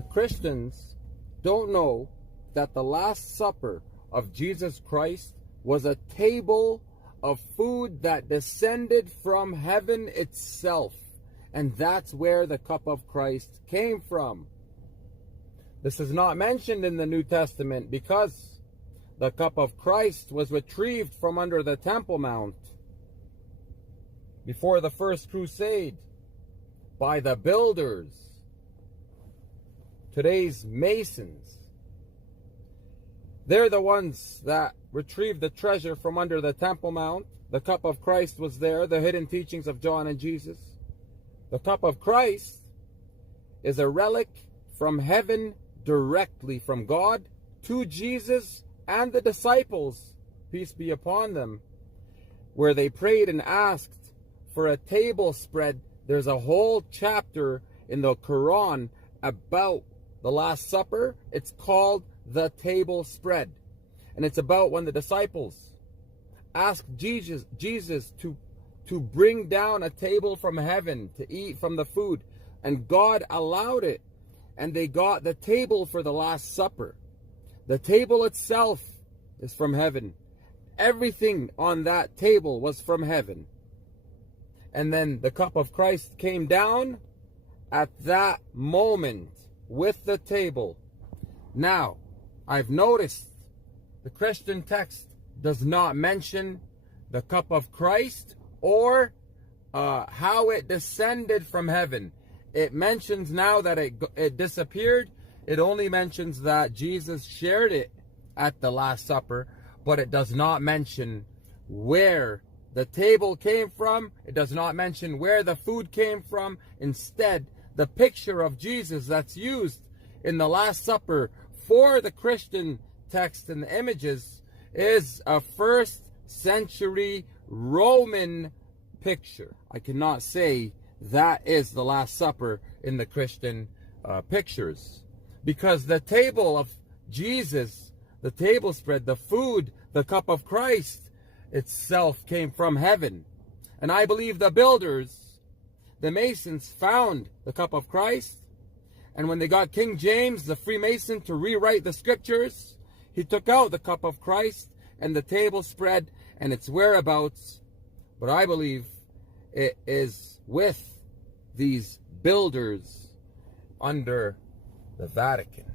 The Christians don't know that the Last Supper of Jesus Christ was a table of food that descended from heaven itself. And that's where the cup of Christ came from. This is not mentioned in the New Testament because the cup of Christ was retrieved from under the Temple Mount before the First Crusade by the builders, today's Masons. They're the ones that retrieved the treasure from under the Temple Mount. The cup of Christ was there, the hidden teachings of John and Jesus. The cup of Christ is a relic from heaven, directly from God to Jesus and the disciples, peace be upon them, where they prayed and asked for a table spread. There's a whole chapter in the Quran about the Last Supper. It's called the table spread. And it's about when the disciples asked Jesus to bring down a table from heaven to eat from the food. And God allowed it. And they got the table for the Last Supper. The table itself is from heaven. Everything on that table was from heaven. And then the cup of Christ came down at that moment with the table. Now, I've noticed the Christian text does not mention the cup of Christ or how it descended from heaven. It mentions now that it disappeared. It only mentions that Jesus shared it at the Last Supper, but it does not mention where the table came from. It does not mention where the food came from. Instead, the picture of Jesus that's used in the Last Supper for the Christian text and the images is a 1st century Roman picture. I cannot say that is the Last Supper in the Christian pictures, because the table of Jesus, the table spread, the food, the cup of Christ itself came from heaven. And I believe the builders, the Masons, found the cup of Christ. And when they got King James, the Freemason, to rewrite the scriptures, he took out the cup of Christ and the table spread and its whereabouts. But I believe it is with these builders under the Vatican.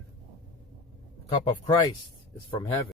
The cup of Christ is from heaven.